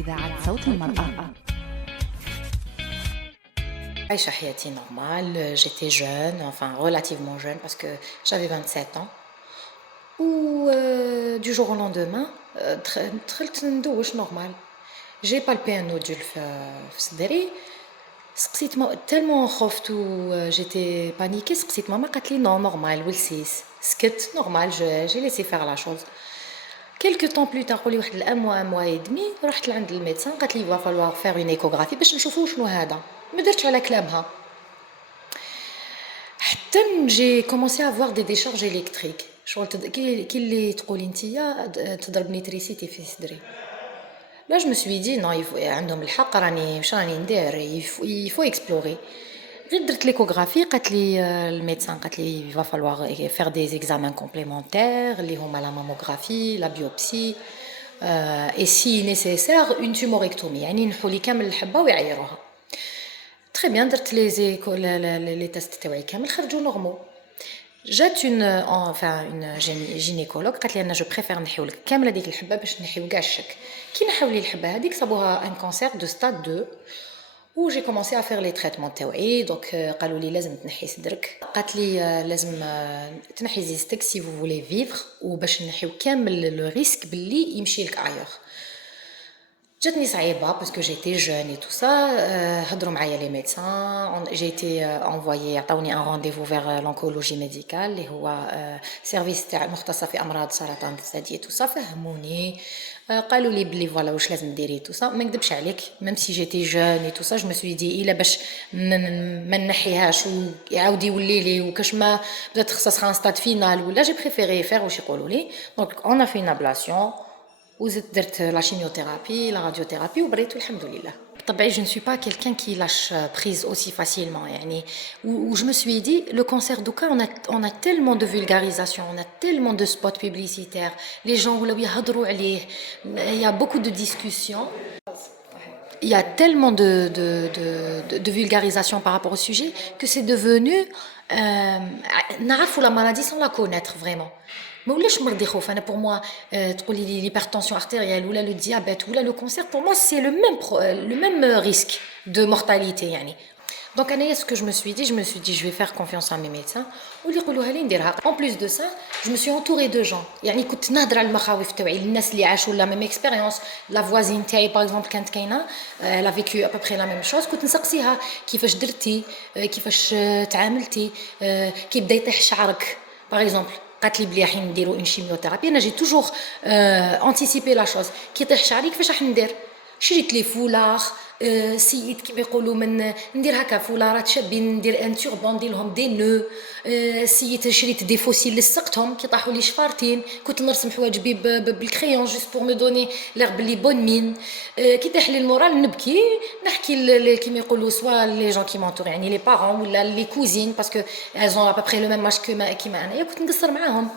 إذاعة صوت المرأة. عايشة حياتي normal, j'étais jeune, enfin relativement jeune parce que j'avais 27 ans. Ou du jour au lendemain, دخلت ندوش normal. J'ai palpé un nodule في صدري. سقسيت tellement خفت و j'étais paniquée سقسيت ماما قالت لي non normal ولسيس سكت normal j'ai laissé faire la chose. Quelques temps plus tard قولي واحد un mois et demi رحت لعند الميدسان قالت لي va falloir faire une échographie باش نشوفوا شنو هذا. ما درتش على كلامها. حتى j'ai commencé à avoir des décharges électriques. شغل كي اللي تقولي نتيا تضربني تريسيتي في صدري. Là je me suis dit non عندهم الحق راني واش راني ندير il faut explorer. غير درت l'échographie قالت لي الميدسان قالت لي il va falloir faire des examens complémentaires اللي هما la mammographie, la biopsie et si nécessaire une tumorectomie يعني ينحوا لي كامل الحبه ويعيروها. Très bien, درت les tests تاوعي كامل خرجوا نورمال. جات une gynécologue قالت لي انا جو بريفير نحيو لك كامل هذيك الحبه باش نحيو كاع الشك. كي نحيو لي الحبه هذيك صابوها ان كانسير دو ستاد 2 و جي كومونسي ا فير لي تريتمون تاوعي دونك قالوا لي لازم تنحي صدرك قالت لي لازم تنحي زيستك سي فو فولي فيفر وباش نحيو كامل لو ريسك باللي يمشي لك ايور. جاتني صعيبه باسكو جيتي جون اي تو سا هضروا معايا لي ميدسان جي ايتي انفويي عطاوني ان رونديفو فيغ لونكولوجي ميديكال اللي هو سيرفيس تاع مختصه في امراض سرطان الثدي تو سا فهموني قالوا لي بلي فوالا واش لازم ديري تو سا ما نكذبش عليك ميم سي جيتي جون اي تو سا جو مي سوي دي الا باش ما نحيهاش ويعاود يولي لي وكاش ما بدات خصها ان ستاد فينال ولا جي بريفيري فير واش يقولوا لي دونك اون ا في ابلاسيون وزدت درت لا chimiothérapie, la radiothérapie وبريت والحمد لله. بالطبع je ne suis pas quelqu'un qui lâche prise aussi facilement يعني où je me suis dit le cancer دوكا on a tellement de vulgarisation, on a tellement de spots publicitaires, les gens ولاو يهضروا عليه, il y a beaucoup de discussions. Il y a tellement de vulgarisation par rapport au sujet que c'est devenu نعرفوا la maladie sans la connaître vraiment. ما ولاش مرض يخوف انا pour moi تقولي لي l'hypertension artérielle ولا le diabète ولا le cancer pour moi c'est le même risque de mortalité يعني. Donc انا ce que je me suis dit je vais faire confiance à mes médecins واللي يقولوها لي نديرها. En plus de ça je me suis entourée de gens يعني كنت نهضر على المخاوف تاعي الناس اللي عاشوا la même expérience. La voisine تاعي par exemple كانت كاينه elle a vécu à peu près la même chose كنت نسقسيها كيفاش درتي كيفاش تعاملتي كي بدا يطيح شعرك par exemple قالت لي بلي راح نديروا ان شيميوثيرابي. انا جي توجور انتيسيبي لا شوز كي يطيح شعري كيفاش راح ندير شريت لي فولار سيد كيما يقولوا من ندير هكا فولارات شابين ندير ان توربون ندير لهم دي نو سيت شريت دي فوسيل لصقتهم كي طاحوا لي شفارتين كنت نرسم حواجبي بالكريون جوست بور مي دوني لير بلي بون مين كي طيح لي المورال نبكي نحكي كيما يقولوا سوا لي جون كي مونتور يعني لي بارون ولا لي كوزين باسكو elles ont à peu près le même âge كيما انايا كنت نقصر معاهم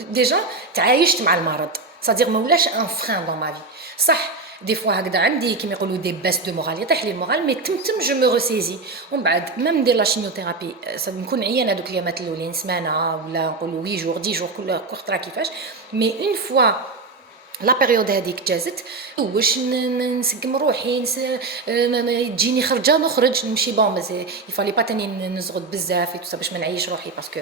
ديجا تعايشت مع المرض صادير ما ولاش ان فران دون ما في صح دي فوا هكذا عندي كيما يقولوا دي باس دو مورال يطيح لي المورال مي تمتم جو مو ريسيزي ومن بعد ميم ندير لا شيميوثيرابي نكون عيانه دوك اليامات الاولين سمانه ولا نقولوا 8 جور 10 جور كل خطره كيفاش مي اون فوا لا بيريود هذيك جازت واش نسقم روحي تجيني خرجه نخرج نمشي بون يفالي با تاني نزغد بزاف باش ما نعيش روحي باسكو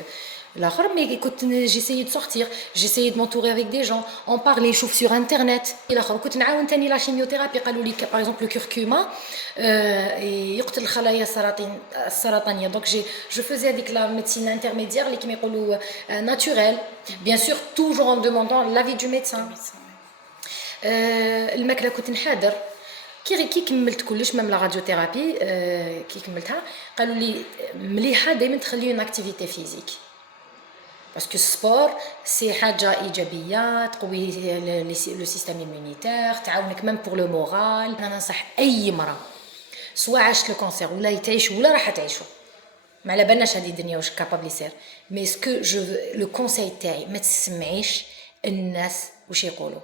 الاخر مي كنت جيسيي دو سورتير جيسيي دو مونتوري افيك دي جون اون بارلي نشوف سور انترنت الاخر كنت نعاون تاني لا شيميوثيرابي قالوا لي باغ اكزومبل الكركوما يقتل الخلايا السرطانيه دونك جو فوزي هذيك لا ميديسين انترميديير اللي كيما يقولوا ناتوريل بيان سور توجور ان دوموندون لافي دو ميدسان. الماكله كنت نحاضر كي كملت كلش ميم لا راديوثيرابي كي كملتها قالوا لي مليحه دائما تخلي اون اكتيفيتي فيزيك باسكو السبور سي حاجه ايجابيه تقوي لو سيستيم ايمونيتير تعاونك ميم بور لو مورال. انا ننصح اي مراه سواء عاشت لو كونسير ولا يتعيش ولا راح تعيشو ما على بالناش هذه الدنيا واش كابابل يصير مي سكو جو لو كونساي تاعي ما تسمعيش الناس واش يقولوا.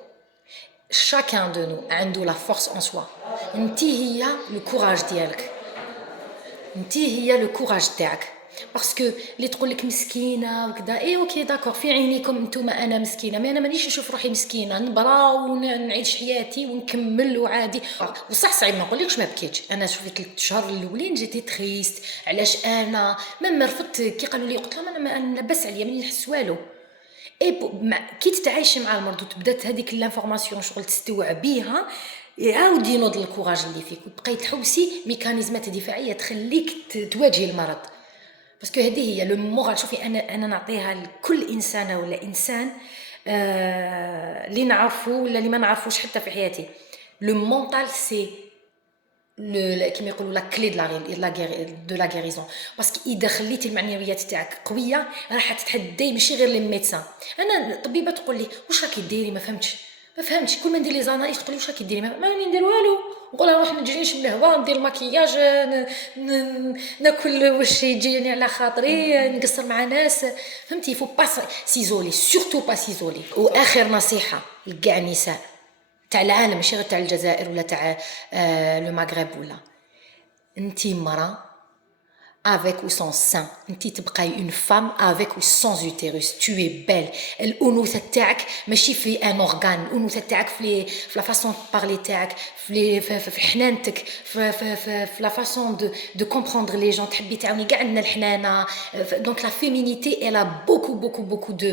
chacun de nous عنده la force en soi انتي هي le courage ديالك انتي هي le courage تاعك باسكو اللي تقول لك مسكينه وكذا اي اوكي داكور في عينيكم انتوما انا مسكينه، مي انا مانيش نشوف روحي مسكينه، نبرا ونعيش حياتي ونكمل وعادي. بصح صعيب ما نقولكش ما بكيتش، انا شوفي 3 شهور الاولين جيتي تريست. علاش انا ما رفضت كي قالوا لي، قلت لهم انا لاباس عليا ماني نحس والو. اي كي تتعايشي مع المرض وتبدات هذيك لانفورماسيون شغل تستوعبيها، يعاود ينوض الكوراج اللي فيك وتبقاي تحوسي ميكانيزمات دفاعيه تخليك تواجهي المرض. باسكو هذه هي لو مورال. شوفي انا نعطيها لكل انسانه ولا انسان اللي نعرفه ولا اللي ما نعرفوش حتى في حياتي. لو مونتال سي كيما يقولوا لا كلي دو لا غيريزون. باسكو اذا خليتي المعنويات تاعك قويه راح تتحدي ماشي غير لي ميدسان. انا طبيبه تقول لي واش راكي ديري، ما فهمتش كل ما ندير لي زاناليز تقول لي واش راكي ديري، ما راني ندير والو. نقول لها نروح نجري نشم الهواء، ندير المكياج، ناكل واش يجيني على خاطري، نقصر مع ناس. فهمتي فو با سيزولي، سورتو با سيزولي. واخر نصيحه لكاع النساء تاع العالم ماشي غير تاع الجزائر ولا تاع لو مغرب، ولا انتي مرا avec ou sans sein، انتي تبقاي une femme avec ou sans utérus، tu es belle. الانوثه تاعك ماشي في ان اورغان، الانوثه تاعك في لا فاصون بارلي تاعك، في حنانتك، في لا فاصون دو كومبروندر لي جون. تحبي تعاوني كاع عندنا الحنانه. دونك لا فيمينيتي elle a beaucoup de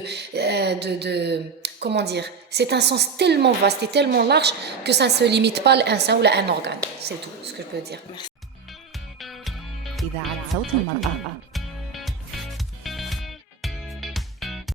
comment dire, c'est un sens tellement vaste et tellement large que ça ne se limite pas à un sein ou à un organe. C'est tout ce que je peux dire. Merci. إذاعة صوت المرأة.